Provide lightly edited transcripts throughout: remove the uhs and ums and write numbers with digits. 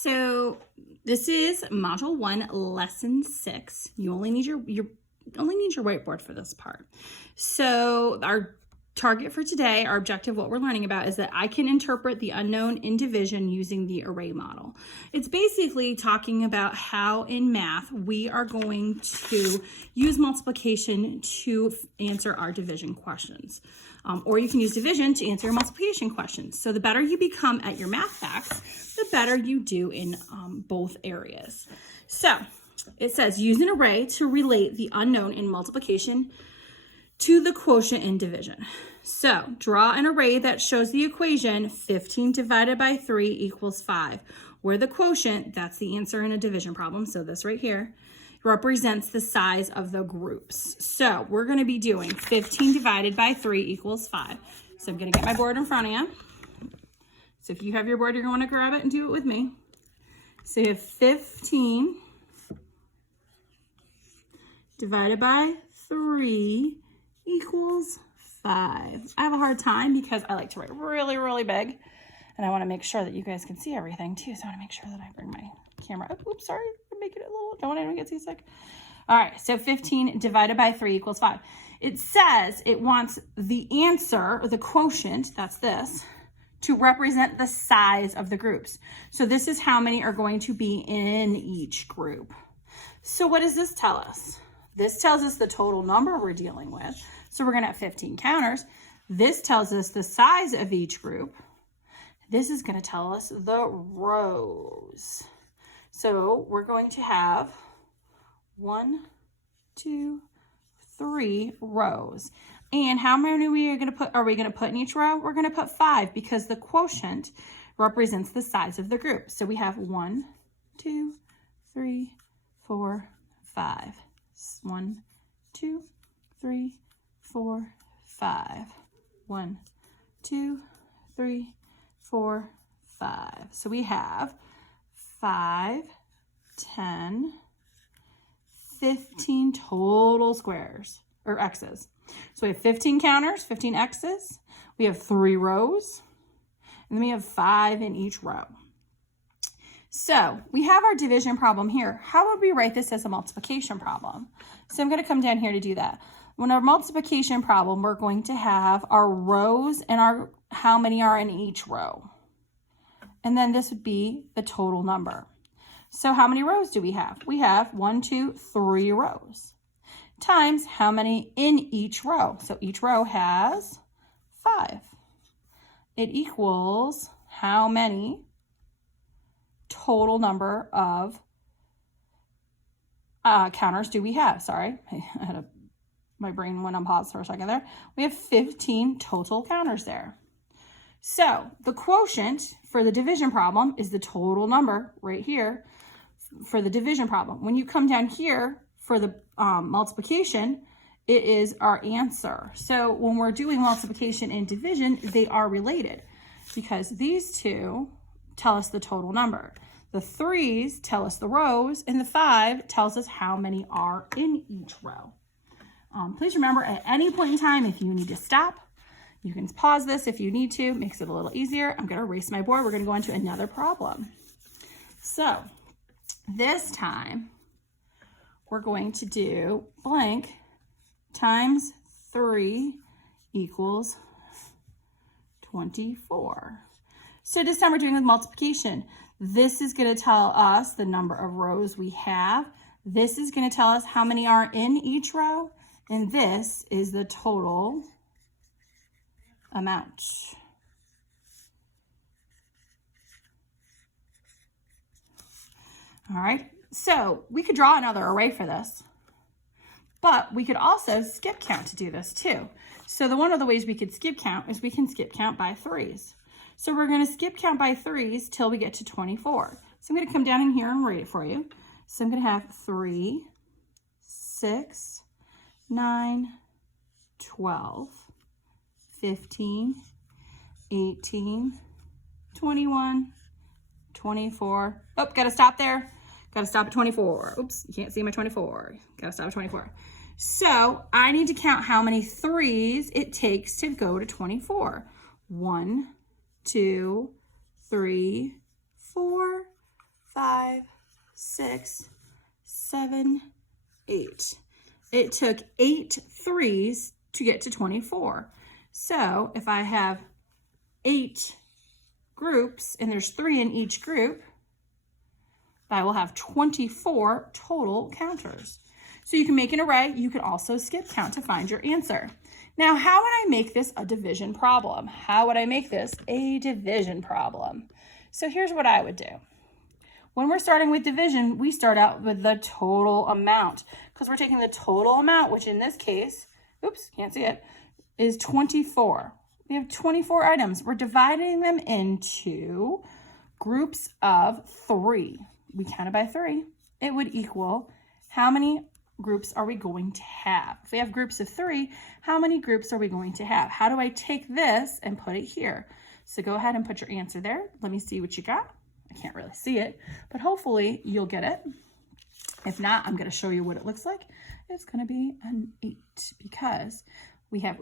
So this is Module 1, Lesson 6. You only need your whiteboard for this part. So our target for today, our objective, what we're learning about is that I can interpret the unknown in division using the array model. It's basically talking about how in math we are going to use multiplication to answer our division questions. Or you can use division to answer your multiplication questions. So the better you become at your math facts, the better you do in both areas. So it says use an array to relate the unknown in multiplication to the quotient in division. So draw an array that shows the equation 15 divided by 3 equals 5, where the quotient, that's the answer in a division problem, so this right here, represents the size of the groups. So we're going to be doing 15 divided by 3 equals 5. So I'm going to get my board in front of you. So if you have your board, you're going to grab it and do it with me. So you have 15 divided by 3 equals 5. I have a hard time because I like to write really, really big, and I want to make sure that you guys can see everything too. So I want to make sure that I bring my camera up. Oops, sorry, I'm making it a little, don't want anyone to get too sick. All right, so 15 divided by 3 equals 5. It says it wants the answer, or the quotient, that's this, to represent the size of the groups. So this is how many are going to be in each group. So what does this tell us? This tells us the total number we're dealing with. So we're going to have 15 counters. This tells us the size of each group. This is going to tell us the rows. So we're going to have 1, 2, 3 rows. And how many are we going to put in each row? We're going to put 5 because the quotient represents the size of the group. So we have 1, 2, 3, 4, 5. 1, 2, 3, 4, 5. 1, 2, 3, 4, 5. So we have 5, 10, 15 total squares or X's. So we have 15 counters, 15 X's. We have 3 rows, and then we have 5 in each row. So we have our division problem here. How would we write this as a multiplication problem? So I'm going to come down here to do that. When our multiplication problem, we're going to have our rows and our how many are in each row. And then this would be the total number. So how many rows do we have? We have 1, 2, 3 rows times how many in each row. So each row has 5. It equals how many total number of counters do we have? Sorry, my brain went on pause for a second there. We have 15 total counters there. So the quotient for the division problem is the total number right here for the division problem. When you come down here for the multiplication, it is our answer. So when we're doing multiplication and division, they are related because these two tell us the total number. The 3's tell us the rows, and the 5 tells us how many are in each row. Please remember, at any point in time, if you need to stop, you can pause this if you need to. Makes it a little easier. I'm going to erase my board. We're going to go into another problem. So this time, we're going to do blank times 3 equals 24. So this time we're doing with multiplication. This is going to tell us the number of rows we have. This is going to tell us how many are in each row. And this is the total amount. All right, so we could draw another array for this, but we could also skip count to do this too. So one of the ways we could skip count is we can skip count by 3's. So we're going to skip count by 3's till we get to 24. So I'm going to come down in here and write it for you. So I'm going to have 3, 6, 9, 12, 15, 18, 21, 24. Oh, got to stop there. Got to stop at 24. Oops, you can't see my 24. Got to stop at 24. So I need to count how many 3's it takes to go to 24. 1, 2, 3, 4, 5, 6, 7, 8. It took 8 3s to get to 24. So if I have 8 groups and there's 3 in each group, I will have 24 total counters. So you can make an array. You can also skip count to find your answer. Now, how would I make this a division problem? How would I make this a division problem? So here's what I would do. When we're starting with division, we start out with the total amount because we're taking the total amount, which in this case, oops, can't see it, is 24. We have 24 items. We're dividing them into groups of 3. We counted by 3. It would equal how many groups are we going to have? If we have groups of 3, how many groups are we going to have? How do I take this and put it here? So go ahead and put your answer there. Let me see what you got. I can't really see it, but hopefully you'll get it. If not, I'm going to show you what it looks like. It's going to be an 8 because we have,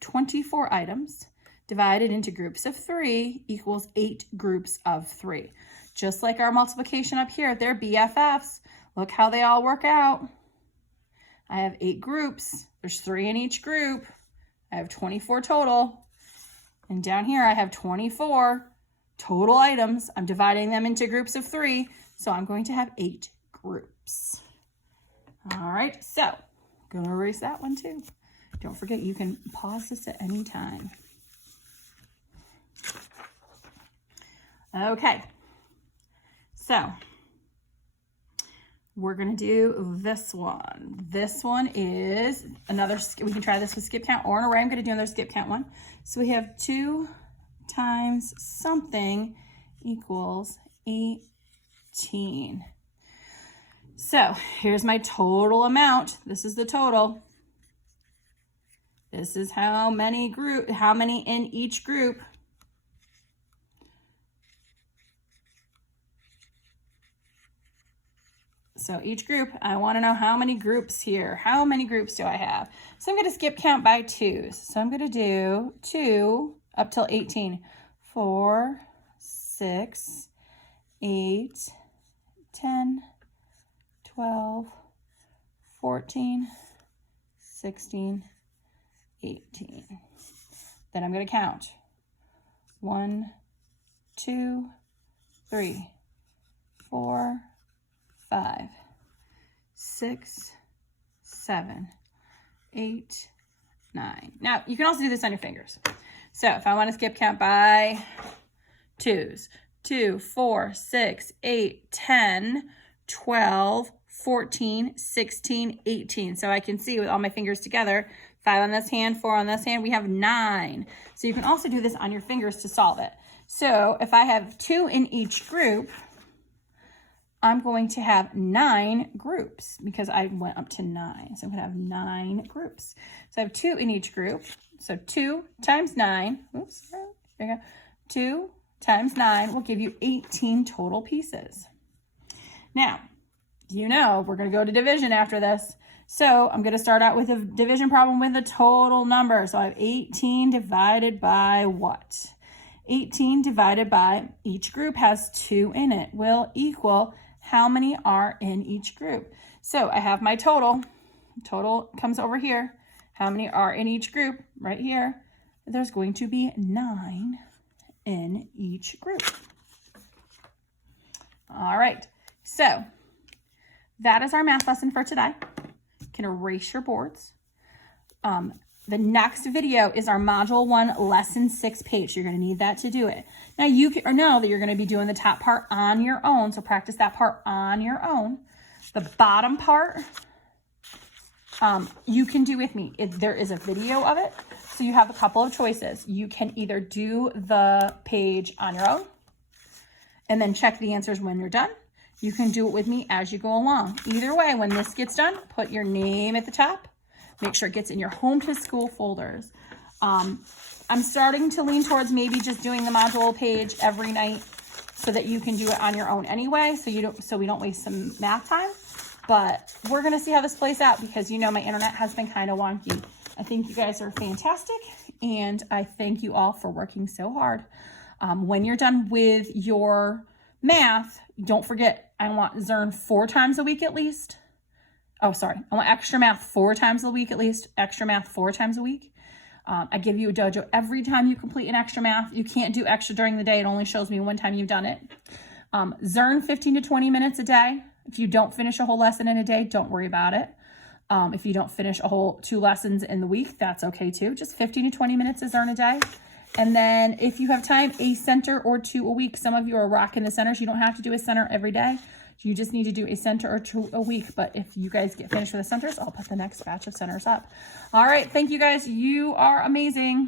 24 items divided into groups of 3 equals 8 groups of 3. Just like our multiplication up here, they're BFFs. Look how they all work out. I have 8 groups. There's 3 in each group. I have 24 total. And down here I have 24 total items. I'm dividing them into groups of 3. So I'm going to have 8 groups. All right, so I'm going to erase that one too. Don't forget, you can pause this at any time. Okay, so we're going to do this one. This one is another, we can try this with skip count or an array. I'm going to do another skip count one. So we have 2 times something equals 18. So here's my total amount. This is the total. This is how many in each group. So each group, I want to know how many groups here. How many groups do I have? So I'm going to skip count by 2s. So I'm going to do 2 up till 18. 4, 6, 8, 10, 12, 14, 16, 18. Then I'm going to count. 1, 2, 3, 4, 5, 6, 7, 8, 9. Now, you can also do this on your fingers. So if I want to skip count by 2s, 2, 4, 6, 8, 10, 12, 14, 16, 18. So I can see with all my fingers together, 5 on this hand, 4 on this hand, we have 9. So you can also do this on your fingers to solve it. So if I have 2 in each group, I'm going to have 9 groups because I went up to 9. So I'm going to have 9 groups. So I have 2 in each group. So 2 times 9, oops, there we go. 2 times 9 will give you 18 total pieces. Now, you know we're going to go to division after this. So I'm going to start out with a division problem with a total number. So I have 18 divided by what? 18 divided by, each group has 2 in it, will equal how many are in each group. So I have my total. Total comes over here. How many are in each group? Right here. There's going to be 9 in each group. All right. So that is our math lesson for today. You can erase your boards. The next video is our Module 1 Lesson 6 page. You're going to need that to do it. Now, you know that you're going to be doing the top part on your own, so practice that part on your own. The bottom part, you can do with me. There is a video of it, so you have a couple of choices. You can either do the page on your own and then check the answers when you're done. You can do it with me as you go along. Either way, when this gets done, put your name at the top. Make sure it gets in your home to school folders. I'm starting to lean towards maybe just doing the module page every night so that you can do it on your own anyway, so we don't waste some math time. But we're gonna see how this plays out because you know my internet has been kind of wonky. I think you guys are fantastic, and I thank you all for working so hard. When you're done with your Math, don't forget, I want Zern 4 times a week at least. Oh, sorry. I want extra math 4 times a week at least. Extra math 4 times a week. I give you a dojo every time you complete an extra math. You can't do extra during the day. It only shows me one time you've done it. Zern 15 to 20 minutes a day. If you don't finish a whole lesson in a day, don't worry about it. If you don't finish a whole 2 lessons in the week, that's okay too. Just 15 to 20 minutes of Zern a day. And then if you have time, a center or 2 a week. Some of you are rocking the centers. You don't have to do a center every day. You just need to do a center or 2 a week. But if you guys get finished with the centers, I'll put the next batch of centers up. All right. Thank you guys. You are amazing.